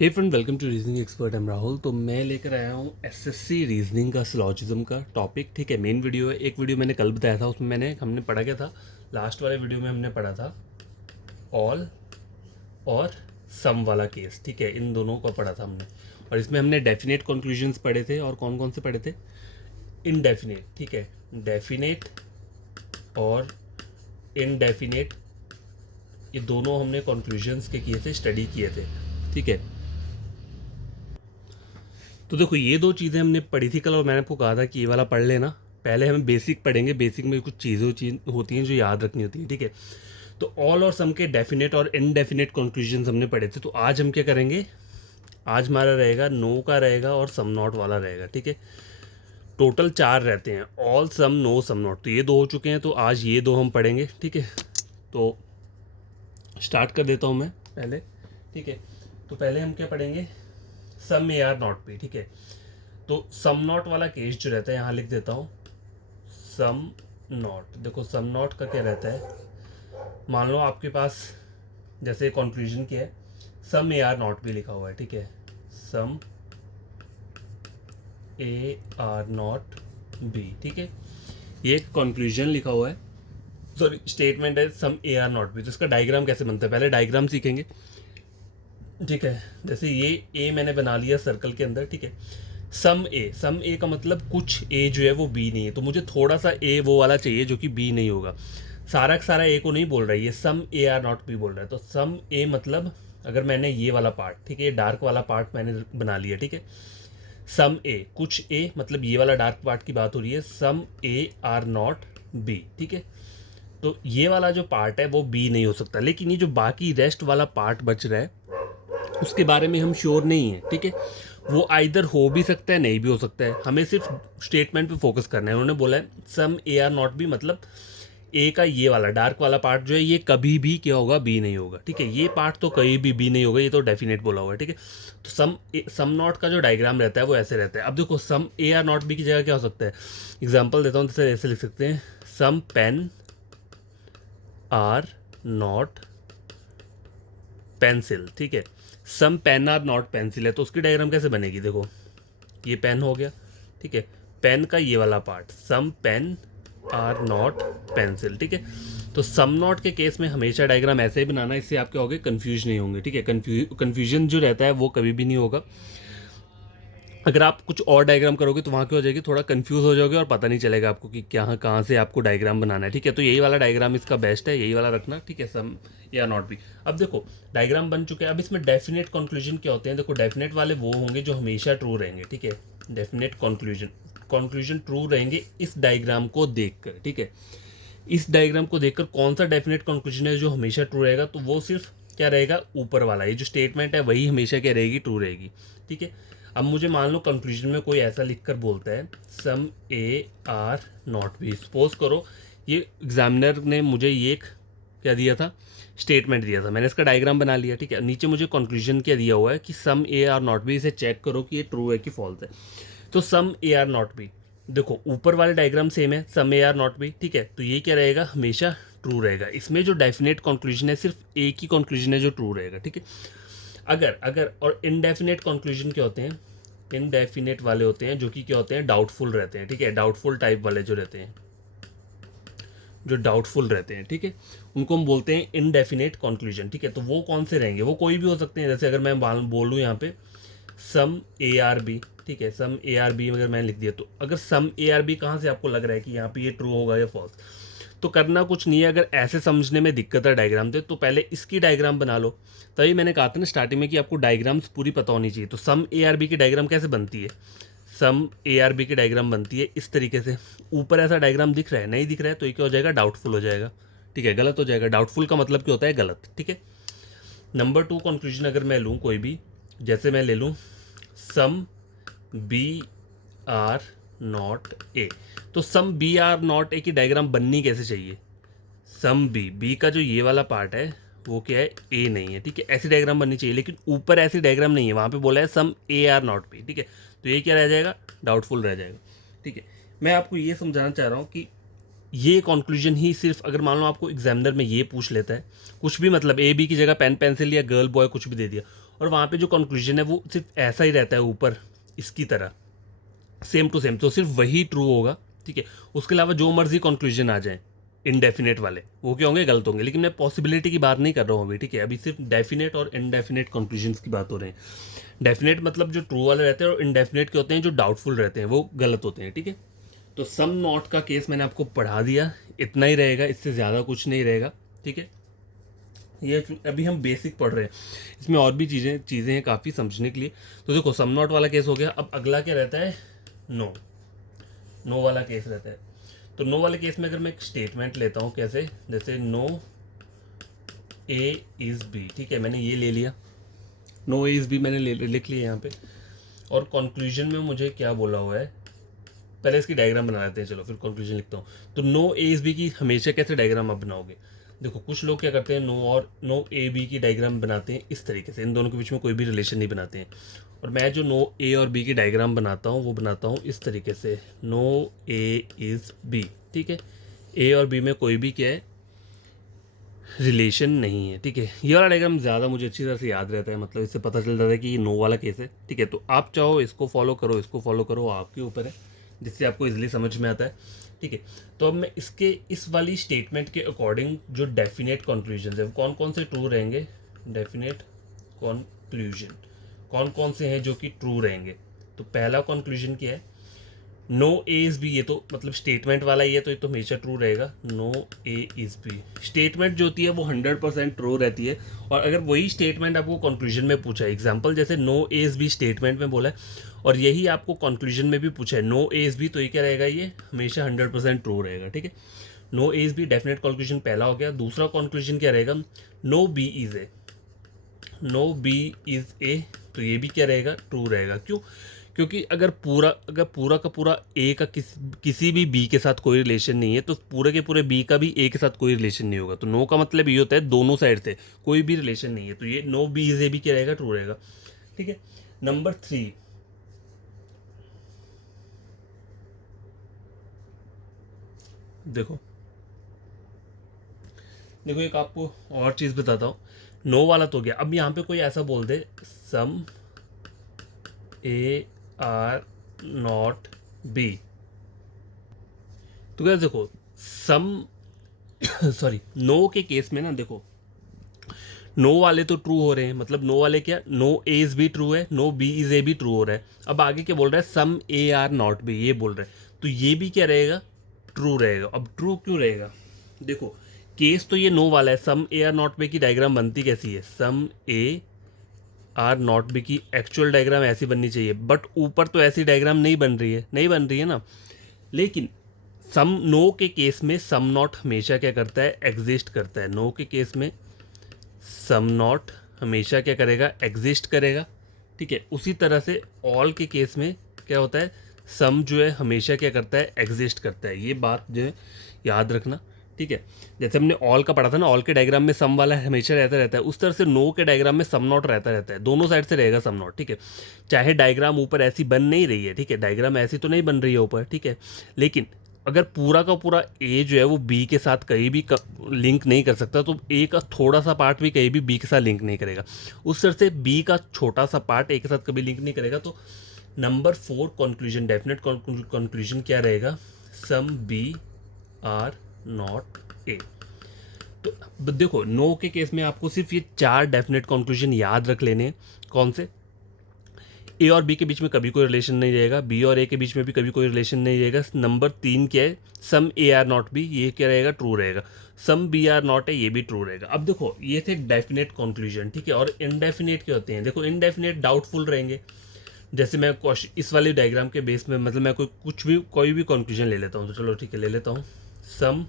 Hey friend, welcome to reasoning expert. Am Rahul. तो मैं लेकर आया हूँ एसएससी रीजनिंग का सिलॉजिज्म का टॉपिक। ठीक है, मेन वीडियो है। एक वीडियो मैंने कल बताया था, उसमें हमने पढ़ा क्या था। लास्ट वाले वीडियो में हमने पढ़ा था ऑल और सम वाला केस। ठीक है, इन दोनों को पढ़ा था हमने। और इसमें हमने डेफिनेट कंक्लूजन्स पढ़े थे। और कौन कौन से पढ़े थे? इनडेफिनेट। ठीक है, डेफिनेट और इनडेफिनेट, ये दोनों हमने कंक्लूजन्स के किए थे, स्टडी किए थे। ठीक है, तो देखो ये दो चीज़ें हमने पढ़ी थी कल, और मैंने आपको कहा था कि ये वाला पढ़ लेना। पहले हम बेसिक पढ़ेंगे। बेसिक में कुछ चीज़ें होती हैं जो याद रखनी होती है। ठीक है, तो ऑल और सम के डेफिनेट और इनडेफिनेट कंक्लूजन्स हमने पढ़े थे। तो आज हम क्या करेंगे? आज हमारा रहेगा नो का रहेगा और सम नॉट वाला रहेगा। ठीक है, टोटल 4 रहते हैं, all some no some not. तो ये दो हो चुके हैं, तो आज ये दो हम पढ़ेंगे। ठीक है, तो स्टार्ट कर देता हूँ मैं पहले। ठीक है, तो पहले हम क्या पढ़ेंगे? सम ए आर नॉट भी। ठीक है, तो सम नॉट वाला केस जो रहता है, यहाँ लिख देता हूँ सम नॉट। देखो सम नॉट का क्या रहता है, मान लो आपके पास जैसे कंक्लूजन क्या है, सम ए आर नॉट भी लिखा हुआ है। ठीक है, some A are not B. ठीक है, ये एक कंक्लूजन लिखा हुआ है, सॉरी स्टेटमेंट है, some A are not B. तो इसका डायग्राम कैसे बनता है, पहले डायग्राम सीखेंगे। ठीक है, जैसे ये ए मैंने बना लिया सर्कल के अंदर। ठीक है, सम ए का मतलब कुछ ए जो है वो बी नहीं है, तो मुझे थोड़ा सा ए वो वाला चाहिए जो कि बी नहीं होगा। सारा का सारा ए को नहीं बोल रहा है, ये सम ए आर नॉट बी बोल रहा है। तो सम ए मतलब अगर मैंने ये वाला पार्ट, ठीक है, ये डार्क वाला पार्ट मैंने बना लिया। ठीक है, सम ए कुछ ए मतलब ये वाला डार्क पार्ट की बात हो रही है, some A are not B. ठीक है, तो ये वाला जो पार्ट है वो बी नहीं हो सकता, लेकिन ये जो बाकी रेस्ट वाला पार्ट बच रहा है उसके बारे में हम श्योर नहीं है। ठीक है, वो आइदर हो भी सकता है, नहीं भी हो सकता है। हमें सिर्फ स्टेटमेंट पे फोकस करना है। उन्होंने बोला है some A are not B, मतलब ए का ये वाला डार्क वाला पार्ट जो है ये कभी भी क्या होगा, बी नहीं होगा। ठीक है, ये पार्ट तो कहीं भी बी नहीं होगा, ये तो डेफिनेट बोला हुआ है। ठीक है, तो सम नॉट का जो डायग्राम रहता है वो ऐसे रहता है। अब देखो सम ए आर नॉट बी की जगह क्या हो सकता है, एग्जाम्पल देता हूँ, जैसे ऐसे लिख सकते हैं, some pen are not pencil. ठीक है, some pen are not pencil है, तो उसकी डायग्राम कैसे बनेगी? देखो ये पेन हो गया। ठीक है, पेन का ये वाला part, some pen are not pencil. ठीक है, तो सम नॉट के केस में हमेशा डायग्राम ऐसे ही बनाना, इससे आप क्या होगे, कन्फ्यूज नहीं होंगे। ठीक है, कन्फ्यूजन जो रहता है वो कभी भी नहीं होगा। अगर आप कुछ और डायग्राम करोगे तो वहाँ क्या हो जाएगी, थोड़ा कंफ्यूज हो जाओगे और पता नहीं चलेगा आपको कि क्या कहाँ से आपको डायग्राम बनाना है। ठीक है, तो यही वाला डायग्राम इसका बेस्ट है, यही वाला रखना। ठीक है, सम या नॉट भी। अब देखो डायग्राम बन चुके हैं। अब इसमें डेफिनेट कंक्लूजन क्या होते हैं? देखो डेफिनेट वाले वो होंगे जो हमेशा ट्रू रहेंगे। ठीक है, डेफिनेट कंक्लूजन ट्रू रहेंगे इस डायग्राम को देखकर। ठीक है, इस डायग्राम को देखकर कौन सा डेफिनेट कंक्लूजन है जो हमेशा ट्रू रहेगा, तो वो सिर्फ क्या रहेगा, ऊपर वाला ये जो स्टेटमेंट है वही हमेशा क्या रहेगी, ट्रू रहेगी। ठीक है, अब मुझे मान लो कंक्लूजन में कोई ऐसा लिख कर बोलता है some A are not B. Suppose करो ये एग्जामिनर ने मुझे ये एक क्या दिया था, स्टेटमेंट दिया था, मैंने इसका डायग्राम बना लिया। ठीक है, नीचे मुझे कंक्लूजन क्या दिया हुआ है कि सम ए आर नॉट बी, इसे चेक करो कि ये ट्रू है कि फॉल्स है। तो सम ए आर नॉट बी, देखो ऊपर वाले डायग्राम सेम है, some A are not B. ठीक है, तो ये क्या रहेगा, हमेशा ट्रू रहेगा। इसमें जो डेफिनेट कंक्लूजन है सिर्फ एक ही कंक्लूजन है जो ट्रू रहेगा। ठीक है, अगर अगर और इनडेफिनेट कंक्लूजन क्या होते हैं, इनडेफिनेट वाले होते हैं जो कि क्या होते हैं, डाउटफुल रहते हैं। ठीक है, डाउटफुल टाइप वाले जो रहते हैं, जो डाउटफुल रहते हैं, ठीक है, उनको हम बोलते हैं इनडेफिनेट कंक्लूजन। ठीक है, तो वो कौन से रहेंगे, वो कोई भी हो सकते हैं। जैसे अगर मैं बोलूँ यहाँ पे सम ए आर बी, ठीक है, सम ए आर बी अगर मैंने लिख दिया, तो अगर सम ए आर बी कहाँ से आपको लग रहा है कि यहाँ पे ये ट्रू होगा या फॉल्स, तो करना कुछ नहीं है। अगर ऐसे समझने में दिक्कत है डायग्राम से, तो पहले इसकी डायग्राम बना लो। तभी मैंने कहा था ना स्टार्टिंग में कि आपको डायग्राम्स पूरी पता होनी चाहिए। तो सम ए आर बी की डायग्राम कैसे बनती है, सम ए आर बी की डायग्राम बनती है इस तरीके से। ऊपर ऐसा डायग्राम दिख रहा है, नहीं दिख रहा है, तो ये क्या हो जाएगा, डाउटफुल हो जाएगा। ठीक है, गलत हो जाएगा। डाउटफुल का मतलब क्या होता है, गलत। ठीक है, नंबर 2 कंक्लूजन अगर मैं लूँ कोई भी, जैसे मैं ले लूँ some B are not A, तो some B are not A की डायग्राम बननी कैसे चाहिए, सम बी का जो ये वाला पार्ट है वो क्या है, ए नहीं है। ठीक है, ऐसी डायग्राम बननी चाहिए, लेकिन ऊपर ऐसी डायग्राम नहीं है, वहाँ पे बोला है some A are not B. ठीक है, तो ये क्या रह जाएगा, डाउटफुल रह जाएगा। ठीक है, मैं आपको ये समझाना चाह रहा हूँ कि ये कंक्लूजन ही सिर्फ, अगर मान लो आपको एग्जामिनर में ये पूछ लेता है कुछ भी, मतलब ए बी की जगह पेन पेंसिल या गर्ल बॉय कुछ भी दे दिया, और वहाँ पे जो कंक्लूजन है वो सिर्फ ऐसा ही रहता है ऊपर इसकी तरह, सेम टू सेम, तो सिर्फ वही ट्रू होगा, ठीक है। उसके अलावा जो मर्जी कंक्लूजन आ जाए इनडेफिनेट वाले, वो क्या होंगे, गलत होंगे। लेकिन मैं पॉसिबिलिटी की बात नहीं कर रहा हूँ अभी, ठीक है। अभी सिर्फ डेफिनेट और इनडेफिनेट कंक्लूजन्स की बात हो रही है। डेफिनेट मतलब जो ट्रू वाले रहते हैं, और इनडेफिनेट के होते हैं जो डाउटफुल रहते हैं, वो गलत होते हैं, ठीक है। तो सम नॉट का केस मैंने आपको पढ़ा दिया, इतना ही रहेगा, इससे ज़्यादा कुछ नहीं रहेगा, ठीक है। ये अभी हम बेसिक पढ़ रहे हैं, इसमें और भी चीज़ें हैं काफ़ी समझने के लिए। तो देखो सम नॉट वाला केस हो गया। अब अगला क्या रहता है, नो। नो वाला केस रहता है। तो नो वाले केस में अगर मैं एक स्टेटमेंट लेता हूँ, कैसे, जैसे नो ए इज़ बी, ठीक है, मैंने ये ले लिया, नो ए इज़ बी मैंने लिख लिया यहाँ पे। और कंक्लूजन में मुझे क्या बोला हुआ है, पहले इसकी डायग्राम बना लेते हैं, चलो फिर कंक्लूजन लिखता हूँ। तो नो ए इज़ बी की हमेशा कैसे डायग्राम आप बनाओगे, देखो कुछ लोग क्या करते हैं, नो ए बी की डायग्राम बनाते हैं इस तरीके से, इन दोनों के बीच में कोई भी रिलेशन नहीं बनाते हैं। और मैं जो नो ए और बी की डायग्राम बनाता हूँ वो बनाता हूँ इस तरीके से, नो ए इज़ बी, ठीक है। ए और बी में कोई भी क्या है, रिलेशन नहीं है, ठीक है। ये वाला डायग्राम ज़्यादा मुझे अच्छी तरह से याद रहता है, मतलब इससे पता चल जाता है कि ये नो वाला केस है, ठीक है। तो आप चाहो इसको फॉलो करो, इसको फॉलो करो, आपके ऊपर है, जिससे आपको इजीली समझ में आता है, ठीक है। तो अब मैं इस वाली स्टेटमेंट के अकॉर्डिंग जो डेफिनेट कंक्लूजन है, कौन कौन से ट्रू रहेंगे, डेफिनेट कंक्लूजन कौन कौन से हैं जो कि ट्रू रहेंगे। तो पहला कंक्लूजन क्या है, नो ए इज़ बी, ये तो मतलब स्टेटमेंट वाला ही है, तो ये तो हमेशा ट्रू रहेगा। No A is B statement जो होती है वो 100% ट्रू रहती है। और अगर वही स्टेटमेंट आपको कंक्लूजन में पूछा है, एग्जांपल जैसे no A is B statement में बोला है, और यही आपको कंक्लूजन में भी पूछा है नो ए इज़ बी, तो ये क्या रहेगा, ये हमेशा 100% ट्रू रहेगा, ठीक है। No A is B definite conclusion पहला हो गया। दूसरा कंक्लूजन क्या रहेगा, no B is A, no B is A, तो ये भी क्या रहेगा, ट्रू रहेगा। क्यों, क्योंकि अगर पूरा का पूरा ए का किसी भी बी के साथ कोई रिलेशन नहीं है, तो पूरे के पूरे बी का भी ए के साथ कोई रिलेशन नहीं होगा। तो नो का मतलब ये होता है दोनों साइड से कोई भी रिलेशन नहीं है, तो ये नो बी इज ए भी क्या रहेगा, ट्रू रहेगा, ठीक है। नंबर 3, देखो देखो एक आपको और चीज़ बताता हूँ। नो वाला तो गया, अब यहाँ पे कोई ऐसा बोल दे सम ए आर नॉट बी, तो क्या, देखो सम सॉरी, नो के केस में ना, देखो नो वाले तो ट्रू हो रहे हैं, मतलब नो वाले क्या, नो ए इज भी ट्रू है, नो बी इज ए भी ट्रू हो रहा है। अब आगे क्या बोल रहा है, some A are not B, ये बोल रहा है, तो ये भी क्या रहेगा, ट्रू रहेगा। अब ट्रू क्यों रहेगा, देखो केस तो ये नो वाला है, some A are not B की डायग्राम बनती कैसी है, some A are not B की एक्चुअल डायग्राम ऐसी बननी चाहिए, बट ऊपर तो ऐसी डायग्राम नहीं बन रही है ना। लेकिन सम नो के केस में सम नॉट हमेशा क्या करता है, एग्जिस्ट करता है। नो के केस में सम नॉट हमेशा क्या करेगा, एग्जिस्ट करेगा, ठीक है। उसी तरह से ऑल के केस में क्या होता है, सम जो है हमेशा क्या करता है, एग्जिस्ट करता है। ये बात जो है याद रखना, ठीक है। जैसे हमने ऑल का पढ़ा था ना, ऑल के डायग्राम में सम वाला हमेशा रहता है, उस तरह से नो के डायग्राम में सम नॉट रहता है, दोनों साइड से रहेगा सम नॉट, ठीक है। चाहे डायग्राम ऊपर ऐसी बन नहीं रही है, ठीक है, डायग्राम ऐसी तो नहीं बन रही है ऊपर, ठीक है, लेकिन अगर पूरा का पूरा ए जो है वो बी के साथ कहीं भी लिंक नहीं कर सकता, तो ए का थोड़ा सा पार्ट भी कहीं भी बी के साथ लिंक नहीं करेगा, उस तरह से बी का छोटा सा पार्ट ए के साथ कभी लिंक नहीं करेगा। तो नंबर 4 कंक्लूजन, डेफिनेट कंक्लूजन क्या रहेगा, some B are not A. तो देखो नो के केस में आपको सिर्फ ये 4 डेफिनेट कंक्लूजन याद रख लेने हैं। कौन से, ए और बी के बीच में कभी कोई रिलेशन नहीं रहेगा, बी और ए के बीच में भी कभी कोई रिलेशन नहीं रहेगा। नंबर 3 क्या है, some A are not B, ये क्या रहेगा, ट्रू रहेगा। सम बी आर नॉट है, ये भी ट्रू रहेगा। अब देखो ये थे डेफिनेट कंक्लूजन, ठीक है। और इनडेफिनेट क्या होते हैं, देखो इनडेफिनेट डाउटफुल रहेंगे। जैसे मैं इस वाले डायग्राम के बेस में, मतलब मैं कोई भी कंक्लूजन ले लेता हूँ, तो चलो ठीक है ले लेता हूँ, सम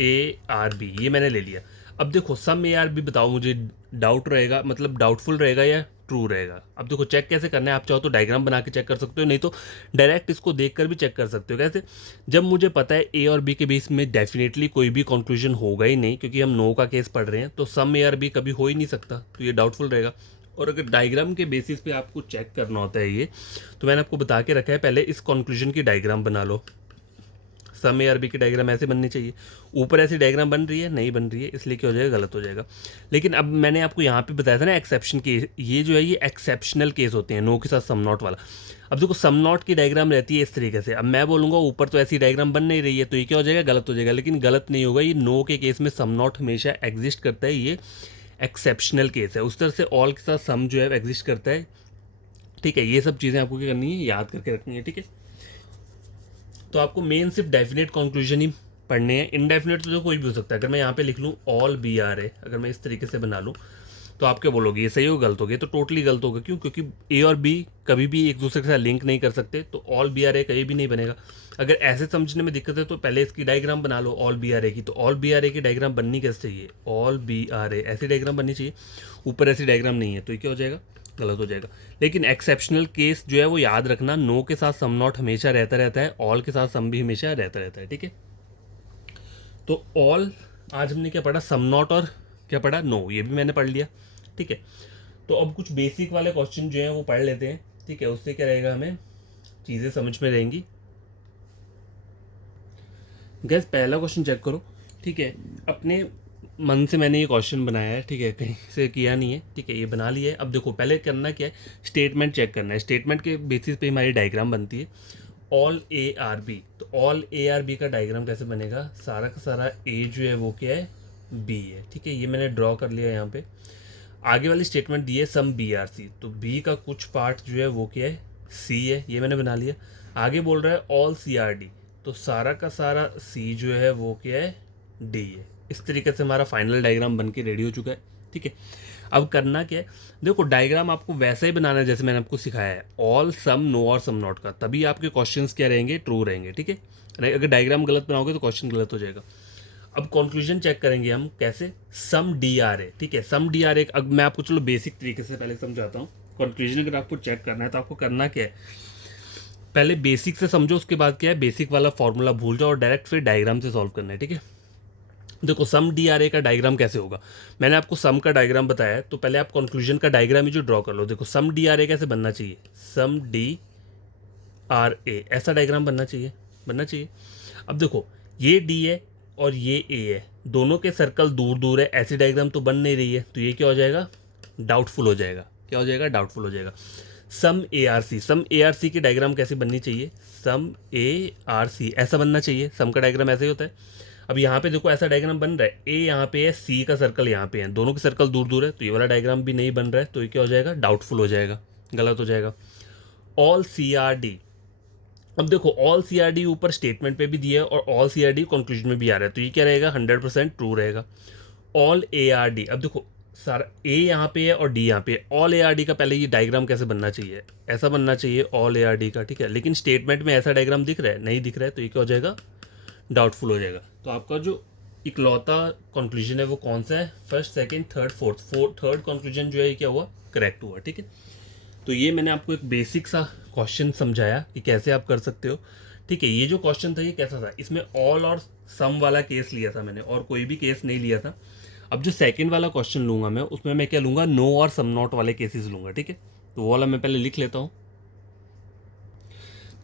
ए आर बी, ये मैंने ले लिया। अब देखो सम ए आर बी, बताओ मुझे डाउट रहेगा, मतलब डाउटफुल रहेगा या ट्रू रहेगा। अब देखो चेक कैसे करना है, आप चाहो तो डायग्राम बना के चेक कर सकते हो, नहीं तो डायरेक्ट इसको देखकर भी चेक कर सकते हो। कैसे, जब मुझे पता है ए और बी के बीच में डेफिनेटली कोई भी कंक्लूजन होगा ही नहीं, क्योंकि हम नो का केस पढ़ रहे हैं, तो सम ए आर बी कभी हो ही नहीं सकता, तो ये डाउटफुल रहेगा। और अगर डायग्राम के बेसिस पे आपको चेक करना होता है ये, तो मैंने आपको बता के रखा है, पहले इस कंक्लूजन की डायग्राम बना लो, सम ए आर बी की डायग्राम ऐसे बननी चाहिए। ऊपर ऐसी डायग्राम बन रही है, नहीं बन रही है, इसलिए क्या हो जाएगा, गलत हो जाएगा। लेकिन अब मैंने आपको यहाँ पे बताया था ना एक्सेप्शन केस, ये जो है ये एक्सेप्शनल केस होते हैं नो के साथ सम नॉट वाला। अब देखो सम नॉट की डायग्राम रहती है इस तरीके से, अब मैं बोलूँगा ऊपर तो ऐसी डायग्राम बन नहीं रही है, तो ये क्या हो जाएगा, गलत हो जाएगा। लेकिन गलत नहीं होगा, ये नो के केस में सम नॉट हमेशा एग्जिस्ट करता है, ये एक्सेप्शनल केस है। उस तरह से ऑल के साथ सम जो है एग्जिस्ट करता है, ठीक है। ये सब चीज़ें आपको क्या करनी है, याद करके रखनी है, ठीक है। तो आपको मेन सिर्फ डेफिनेट कंक्लूजन ही पढ़ने हैं, इनडेफिनेट तो जो कोई भी हो सकता है। अगर मैं यहाँ पे लिख लूँ ऑल बी आर ए, अगर मैं इस तरीके से बना लूँ तो आप क्या बोलोगे, ये सही होगा, गलत होगा? तो टोटली गलत होगा। क्यों? क्योंकि ए और बी कभी भी एक दूसरे के साथ लिंक नहीं कर सकते, तो ऑल बी आर ए कहीं भी नहीं बनेगा। अगर ऐसे समझने में दिक्कत है तो पहले इसकी डायग्राम बना लो ऑल बी आर ए की। तो ऑल बी आर ए की डायग्राम बननी कैसे चाहिए, ऑल बी आर ए ऐसी डायग्राम बननी चाहिए, ऊपर ऐसी डायग्राम नहीं है, तो ये क्या हो जाएगा, गलत हो जाएगा। लेकिन एक्सेप्शनल केस जो है वो याद रखना, नो के साथ सम नॉट हमेशा रहता है, ऑल के साथ सम भी हमेशा रहता है, ठीक है। तो ऑल आज हमने क्या पढ़ा, सम नॉट और क्या पढ़ा, नो, ये भी मैंने पढ़ लिया, ठीक है। तो अब कुछ बेसिक वाले क्वेश्चन जो हैं वो पढ़ लेते हैं, ठीक है। उससे क्या रहेगा, हमें चीज़ें समझ में रहेंगी। गैस पहला क्वेश्चन चेक करो, ठीक है। अपने मन से मैंने ये क्वेश्चन बनाया है, ठीक है, कहीं से किया नहीं है, ठीक है, ये बना लिया है। अब देखो पहले करना क्या है, स्टेटमेंट चेक करना है। स्टेटमेंट के बेसिस पे हमारी डायग्राम बनती है ऑल ए आर बी। तो ऑल ए आर बी का डायग्राम कैसे बनेगा, सारा का सारा ए जो है वो क्या है, बी है, ठीक है। ये मैंने ड्रॉ कर लिया यहाँ पे। आगे वाली स्टेटमेंट दी है सम बी आर सी, तो बी का कुछ पार्ट जो है वो क्या है, सी है, ये मैंने बना लिया। आगे बोल रहा है ऑल सी आर डी, तो सारा का सारा सी जो है वो क्या है, डी है। इस तरीके से हमारा फाइनल डायग्राम बन के रेडी हो चुका है, ठीक है। अब करना क्या है, देखो डायग्राम आपको वैसा ही बनाना है जैसे मैंने आपको सिखाया है, ऑल सम नो और सम नॉट का, तभी आपके क्वेश्चंस क्या रहेंगे, ट्रू रहेंगे, ठीक है। अगर डायग्राम गलत बनाओगे तो क्वेश्चन गलत हो जाएगा। अब कंक्लूजन चेक करेंगे हम कैसे, सम डी आर ए, ठीक है। सम डी आर ए, अब मैं आपको चलो बेसिक तरीके से पहले समझाता हूँ। कंक्लूजन अगर आपको चेक करना है तो आपको करना क्या है, पहले बेसिक से समझो, उसके बाद क्या है, बेसिक वाला फॉर्मूला भूल जाओ और डायरेक्ट फिर डायग्राम से सॉल्व करना है, ठीक है। देखो सम डी आर ए का डायग्राम कैसे होगा, मैंने आपको सम का डायग्राम बताया है, तो पहले आप कंक्लूजन का डायग्राम ही जो ड्रॉ कर लो। देखो सम डी आर ए कैसे बनना चाहिए, सम डी आर ए ऐसा डायग्राम बनना चाहिए। अब देखो ये डी है और ये ए है, दोनों के सर्कल दूर दूर है, ऐसी डायग्राम तो बन नहीं रही है, तो ये क्या हो जाएगा, डाउटफुल हो जाएगा। क्या हो जाएगा, डाउटफुल हो जाएगा। सम A R C, some A R C की डायग्राम कैसे बननी चाहिए, सम ए आर सी ऐसा बनना चाहिए, सम का डायग्राम ऐसे ही होता है। अब यहाँ पे देखो ऐसा डायग्राम बन रहा है, ए यहाँ पे है, सी का सर्कल यहाँ पे है, दोनों के सर्कल दूर दूर है, तो ये वाला डायग्राम भी नहीं बन रहा है, तो ये क्या हो जाएगा, डाउटफुल हो जाएगा, गलत हो जाएगा। ऑल सी आर डी, अब देखो ऑल सी आर डी ऊपर स्टेटमेंट पे भी दिया है और all C are D conclusion में भी आ रहा है, तो ये क्या रहेगा, 100% ट्रू रहेगा। ऑल ए आर डी, अब देखो सारा ए यहाँ पे है और डी यहाँ पे है, ऑल ए आर डी का पहले ये डायग्राम कैसे बनना चाहिए, ऐसा बनना चाहिए ऑल ए आर डी का, ठीक है। लेकिन स्टेटमेंट में ऐसा डायग्राम दिख रहा है, नहीं दिख रहा है, तो ये क्या हो जाएगा, डाउटफुल हो जाएगा। तो आपका जो इकलौता कंक्लूजन है वो कौन सा है, first second third fourth, third conclusion जो है क्या हुआ, करेक्ट हुआ, ठीक है। तो ये मैंने आपको एक बेसिक सा क्वेश्चन समझाया कि कैसे आप कर सकते हो, ठीक है। ये जो क्वेश्चन था ये कैसा था, इसमें ऑल और सम वाला केस लिया था मैंने, और कोई भी केस नहीं लिया था। अब जो सेकंड वाला क्वेश्चन लूँगा मैं, उसमें मैं क्या लूँगा, नो और सम नॉट वाले केसेस लूँगा, ठीक है। तो वो वाला मैं पहले लिख लेता हूँ।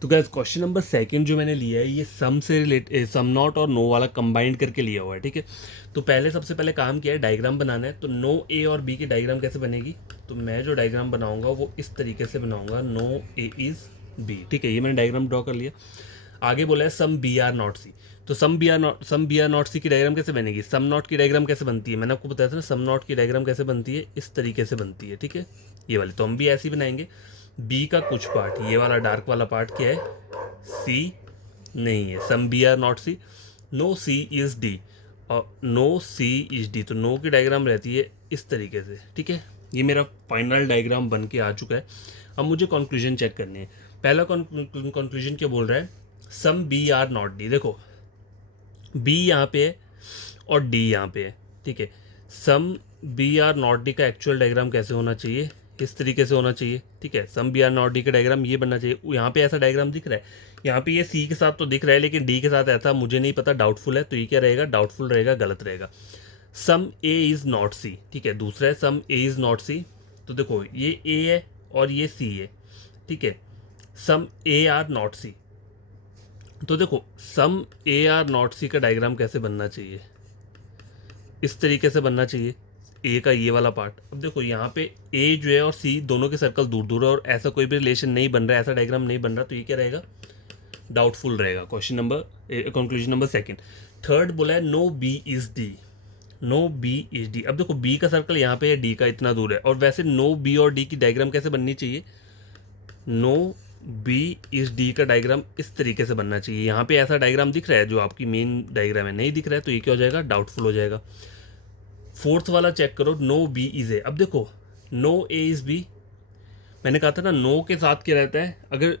तो गाइस क्वेश्चन नंबर सेकंड जो मैंने लिया है ये सम से रिलेटेड, सम नॉट और नो वाला कंबाइंड करके लिया हुआ है, ठीक है। तो पहले सबसे पहले काम किया है, डायग्राम बनाना है। तो नो ए और बी की डायग्राम कैसे बनेगी, तो मैं जो डायग्राम बनाऊंगा वो इस तरीके से बनाऊंगा, नो ए इज़ बी, ठीक है। ये मैंने डायग्राम ड्रॉ कर लिया। आगे बोला है सम बी आर नॉट सी, तो सम बी आर नॉट सी की डायग्राम कैसे बनेगी, सम नॉट की डायग्राम कैसे बनती है, मैंने आपको बताया था ना, सम नॉट की डायग्राम कैसे बनती है, इस तरीके से बनती है, ठीक है, ये वाली। तो हम भी ऐसे ही बनाएंगे। बी का कुछ पार्ट, ये वाला डार्क वाला पार्ट क्या है, सी नहीं है, some B are not C, no C is D, और नो सी इज डी, तो नो की डायग्राम रहती है इस तरीके से, ठीक है। ये मेरा फाइनल डायग्राम बन के आ चुका है। अब मुझे कंक्लूजन चेक करनी है। पहला कंक्लूजन क्या बोल रहा है, some B are not D, देखो बी यहाँ पे है और डी यहाँ पे है, ठीक है। Some B are not D का एक्चुअल डायग्राम कैसे होना चाहिए, इस तरीके से होना चाहिए, ठीक है। Some B are not D का डायग्राम ये बनना चाहिए। यहाँ पे ऐसा डायग्राम दिख रहा है, यहाँ पे ये सी के साथ तो दिख रहा है, लेकिन डी के साथ ऐसा मुझे नहीं पता, डाउटफुल है, तो ये क्या रहेगा, डाउटफुल रहेगा, गलत रहेगा। सम ए इज़ नॉट सी, ठीक है, दूसरा है सम ए इज़ नॉट सी, तो देखो ये ए है और ये सी है, ठीक है। सम ए आर नॉट सी, तो देखो सम ए आर नॉट सी का डायग्राम कैसे बनना चाहिए, इस तरीके से बनना चाहिए, ए का ये वाला पार्ट। अब देखो यहाँ पे ए जो है और सी दोनों के सर्कल दूर दूर है और ऐसा कोई भी रिलेशन नहीं बन रहा है, ऐसा डायग्राम नहीं बन रहा, तो ये क्या रहेगा, डाउटफुल रहेगा। Question number conclusion number second. Third बोला है no B is D, no B is D. अब देखो बी का सर्कल यहाँ पे है, डी का इतना दूर है, और वैसे नो बी और डी की डायग्राम कैसे बननी चाहिए, नो बी इज डी का डायग्राम इस तरीके से बनना चाहिए। यहाँ पे ऐसा डायग्राम दिख रहा है जो आपकी मेन डायग्राम है, नहीं दिख रहा है, तो ये क्या हो जाएगा, डाउटफुल हो जाएगा। फोर्थ वाला चेक करो, नो बी इज ए। अब देखो नो ए इज बी, मैंने कहा था ना नो के साथ क्या रहता है, अगर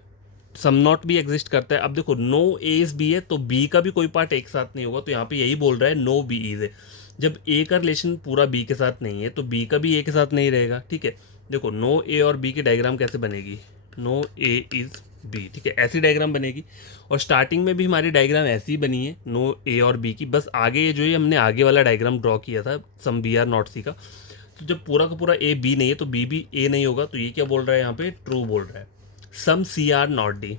सम नॉट भी एग्जिस्ट करता है। अब देखो नो ए इज बी है तो बी का भी कोई पार्ट एक साथ नहीं होगा, तो यहाँ पे यही बोल रहा है नो बी इज ए। जब ए का रिलेशन पूरा बी के साथ नहीं है तो बी का भी ए के साथ नहीं रहेगा, ठीक है। देखो नो ए और बी की डायग्राम कैसे बनेगी, नो ए इज बी, ठीक है, ऐसी डायग्राम बनेगी। और स्टार्टिंग में भी हमारी डायग्राम ऐसी ही बनी है, नो ए और बी की, बस आगे ये जो है हमने आगे वाला डायग्राम ड्रॉ किया था सम बी आर नॉट सी का। तो जब पूरा का पूरा ए बी नहीं है तो बी भी ए नहीं होगा, तो ये क्या बोल रहा है यहाँ पे, ट्रू बोल रहा है। सम सी आर नॉट डी,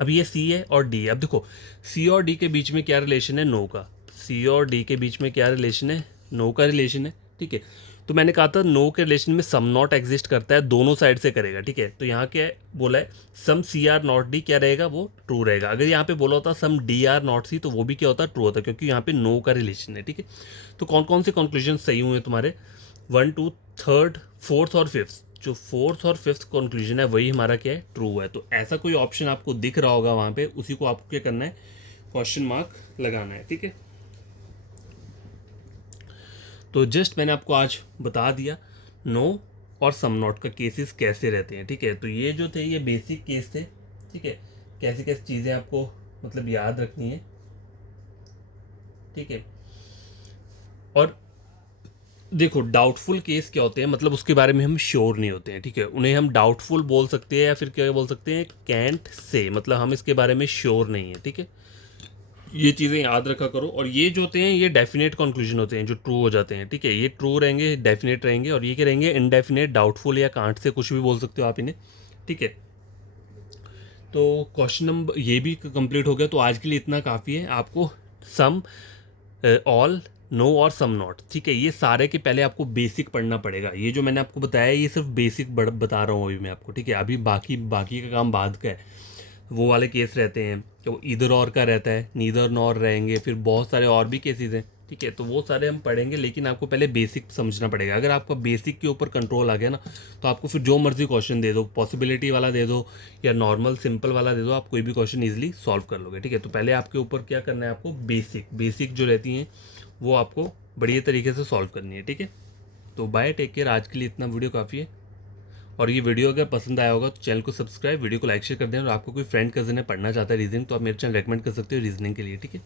अब ये सी है और डी है। अब देखो सी और डी के बीच में क्या रिलेशन है, नो का। सी और डी के बीच में क्या रिलेशन है, नो का रिलेशन है, ठीक है। तो मैंने कहा था नो के रिलेशन में सम नॉट एग्जिस्ट करता है, दोनों साइड से करेगा, ठीक है। तो यहाँ क्या है बोला है, सम सी आर नॉट डी क्या रहेगा, वो ट्रू रहेगा। अगर यहाँ पे बोला होता सम डी आर नॉट सी तो वो भी क्या होता, ट्रू होता, क्योंकि यहाँ पे नो का रिलेशन है, ठीक है। तो कौन कौन से कंक्लूजन सही हुए तुम्हारे, 1 2 3 4 और 5, जो 4th और 5th कंक्लूजन है वही हमारा क्या है, ट्रू है। तो ऐसा कोई ऑप्शन आपको दिख रहा होगा वहाँ पे, उसी को आपको क्या करना है, क्वेश्चन मार्क लगाना है, ठीक है। तो जस्ट मैंने आपको आज बता दिया नो और सम नॉट का केसेस कैसे रहते हैं, ठीक है। तो ये जो थे ये बेसिक केस थे, ठीक है। कैसी कैसी चीज़ें आपको मतलब याद रखनी है, ठीक है। और देखो डाउटफुल केस क्या होते हैं, मतलब उसके बारे में हम श्योर नहीं होते हैं, ठीक है। उन्हें हम डाउटफुल बोल सकते हैं या फिर क्या बोल सकते हैं, कैंट से, मतलब हम इसके बारे में श्योर नहीं है, ठीक है। ये चीज़ें याद रखा करो। और ये जो होते हैं ये डेफिनेट कंक्लूजन होते हैं जो ट्रू हो जाते हैं, ठीक है। ये ट्रू रहेंगे, डेफिनेट रहेंगे, और ये क्या रहेंगे, इनडेफिनेट, डाउटफुल या कांट से, कुछ भी बोल सकते हो आप इन्हें, ठीक है। तो क्वेश्चन नंबर ये भी कंप्लीट हो गया। तो आज के लिए इतना काफ़ी है। आपको सम, ऑल, नो और सम नॉट, ठीक है, ये सारे के पहले आपको बेसिक पढ़ना पड़ेगा। ये जो मैंने आपको बताया ये सिर्फ बेसिक बता रहा हूँ अभी मैं आपको, ठीक है। अभी बाकी बाकी का काम बाद का है। वो वाले केस रहते हैं तो इधर और का रहता है, नीदर नॉर रहेंगे, फिर बहुत सारे और भी केसेस हैं, ठीक है। तो वो सारे हम पढ़ेंगे, लेकिन आपको पहले बेसिक समझना पड़ेगा। अगर आपका बेसिक के ऊपर कंट्रोल आ गया ना, तो आपको फिर जो मर्जी क्वेश्चन दे दो, पॉसिबिलिटी वाला दे दो या नॉर्मल सिंपल वाला दे दो, आप कोई भी क्वेश्चन ईजिली सॉल्व कर लोगे, ठीक है। तो पहले आपके ऊपर क्या करना है, आपको बेसिक जो रहती हैं वो आपको बढ़िया तरीके से सॉल्व करनी है, ठीक है। तो बाय, टेक केयर। आज के लिए इतना वीडियो काफ़ी है। और ये वीडियो अगर पसंद आया होगा तो चैनल को सब्सक्राइब, वीडियो को लाइक शेयर कर दें। और आपको कोई फ्रेंड कजन है पढ़ना चाहता है रीजनिंग, तो आप मेरे चैनल रेकमेंड कर सकते हो रीजनिंग के लिए, ठीक है।